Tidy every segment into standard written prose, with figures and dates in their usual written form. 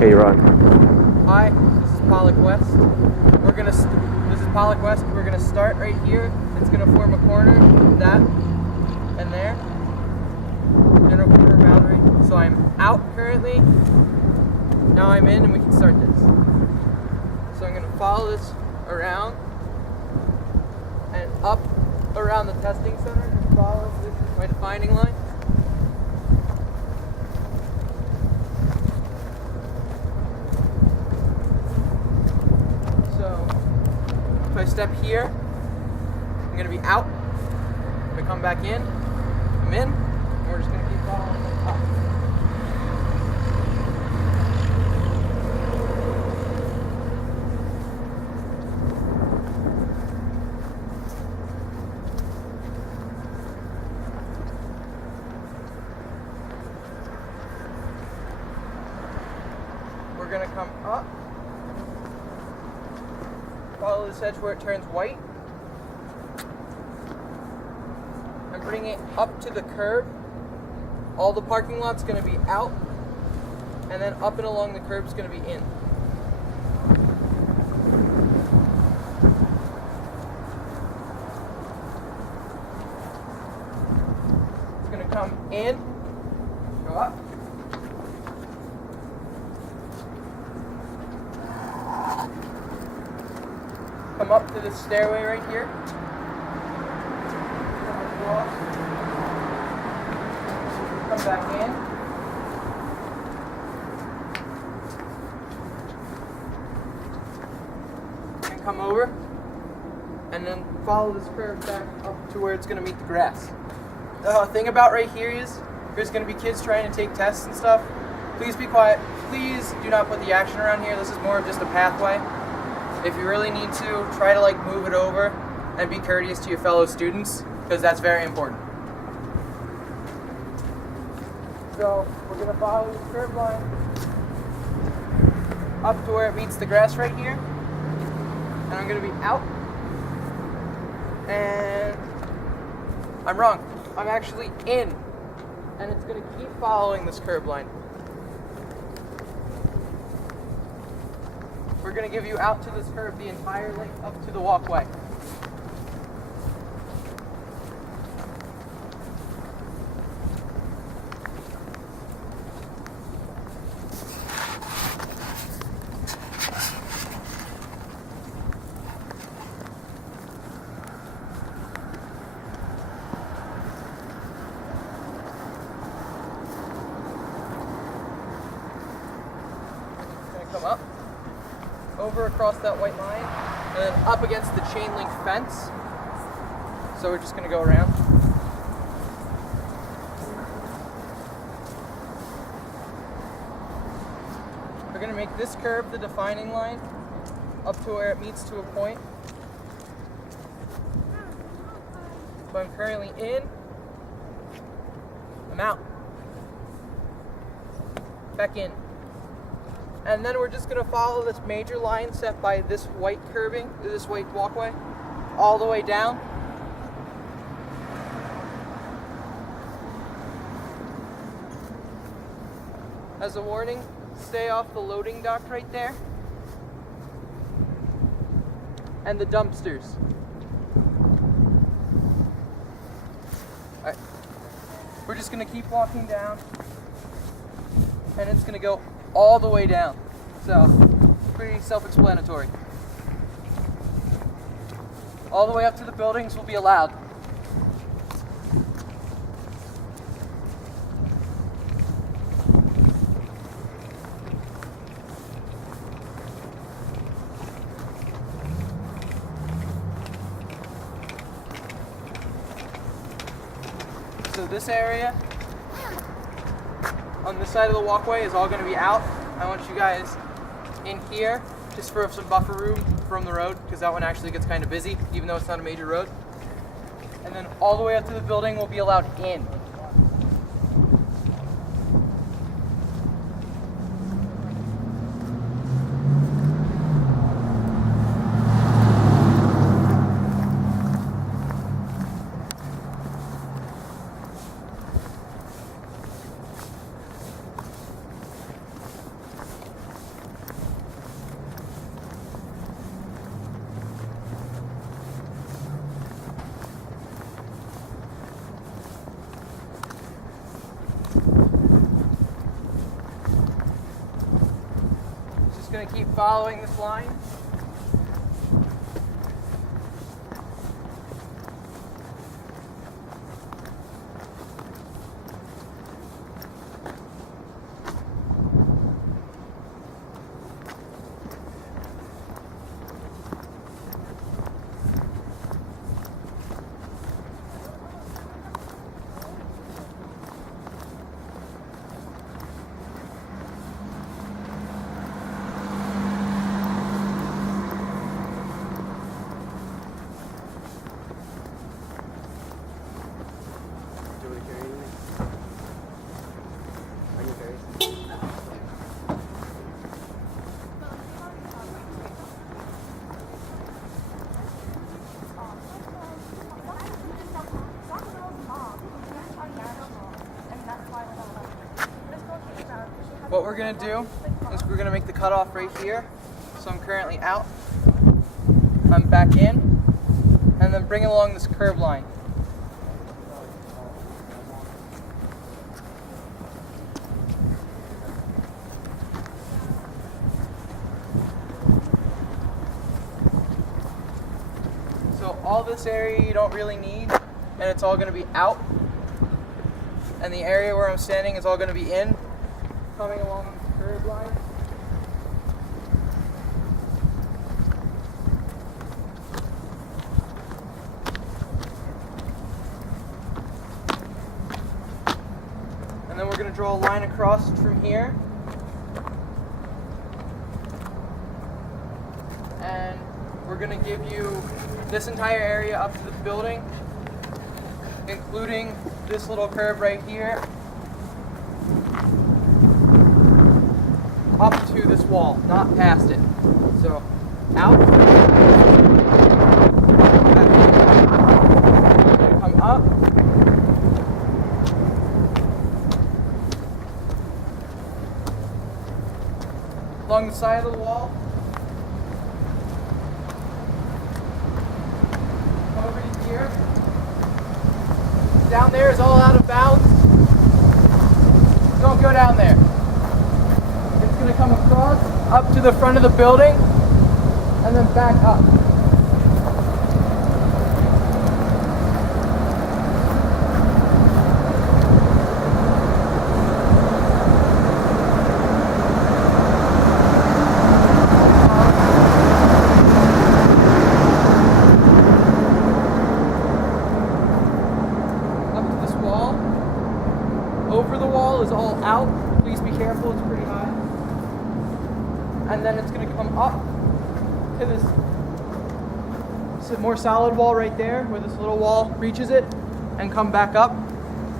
Okay, you're on. Hi, this is Pollock West. This is Pollock West. We're gonna start right here. It's gonna form a corner, that, and there. General corner boundary. So I'm out currently. Now I'm in, and we can start this. So I'm gonna follow this around and up around the testing center and follow this is my defining line. So if I step here, I'm gonna be out. I'm gonna come back in. I'm in. And we're just gonna keep following up. We're gonna come up, follow this edge where it turns white, and bring it up to the curb. All the parking lot's gonna be out, and then up and along the curb's gonna be in. It's gonna come in, go up. Come up to this stairway right here. Come across. Come back in. And come over. And then follow this curve back up to where it's going to meet the grass. The thing about right here is there's going to be kids trying to take tests and stuff. Please be quiet. Please do not put the action around here. This is more of just a pathway. If you really need to, try to move it over and be courteous to your fellow students, because that's very important. So we're going to follow this curb line up to where it meets the grass right here. And I'm going to be out. And I'm wrong. I'm actually in. And it's going to keep following this curb line. We're going to give you out to this curb the entire length up to the walkway. Going to come up. Over across that white line, and then up against the chain link fence. So we're just going to go around. We're going to make this curve the defining line up to where it meets to a point. So I'm currently in. I'm out. Back in. And then we're just going to follow this major line set by this white curbing, this white walkway, all the way down. As a warning, stay off the loading dock right there. And the dumpsters. Alright. We're just going to keep walking down. And it's going to go all the way down. So, pretty self-explanatory. All the way up to the buildings will be allowed. So this area on this side of the walkway is all going to be out. I want you guys in here just for some buffer room from the road, because that one actually gets kind of busy even though it's not a major road. And then all the way up to the building will be allowed in. going to keep following this line. What we're going to do is we're going to make the cutoff right here. So I'm currently out. I'm back in. And then bring along this curb line. So all this area you don't really need, and it's all going to be out. And the area where I'm standing is all going to be in, coming along the curb line. And then we're going to draw a line across from here. And we're going to give you this entire area up to the building, including this little curve right here, up to this wall, not past it. So, out, come up, along the side of the wall, come over to here. Down there is all out of bounds. Don't go down there. It's going to come across, up to the front of the building, and then back up. Over the wall is all out. Please be careful, it's pretty high. And then it's going to come up to this more solid wall right there, where this little wall reaches it, and come back up.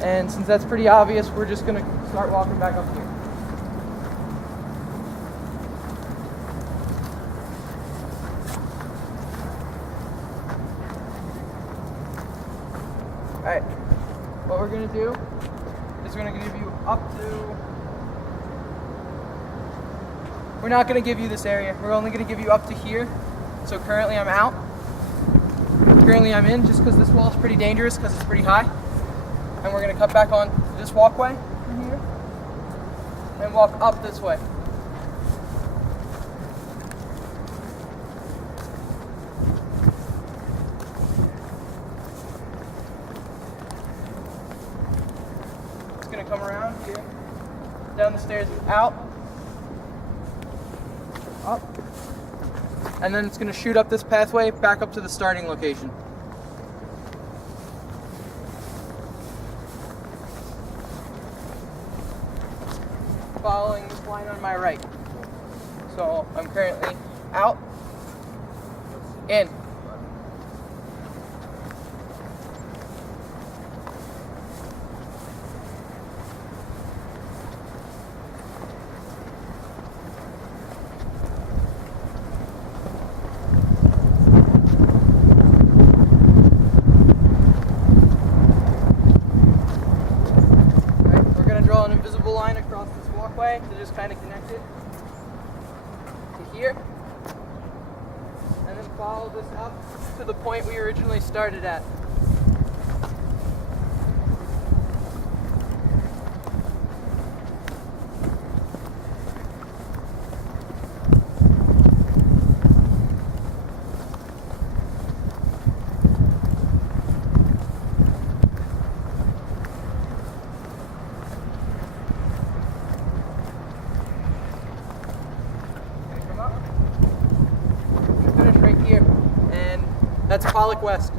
And since that's pretty obvious, we're just going to start walking back up here. Alright, what we're going to do is we're going to give you up to... We're not going to give you this area. We're only going to give you up to here. So currently I'm out. Currently I'm in, just because this wall is pretty dangerous because it's pretty high. And we're going to cut back on this walkway from here and walk up this way. It's going to come around here, down the stairs, out, up, and then it's going to shoot up this pathway back up to the starting location. Following this line on my right. So I'm currently out, in. Draw an invisible line across this walkway to just kind of connect it to here, and then follow this up to the point we originally started at. That's Pollock West.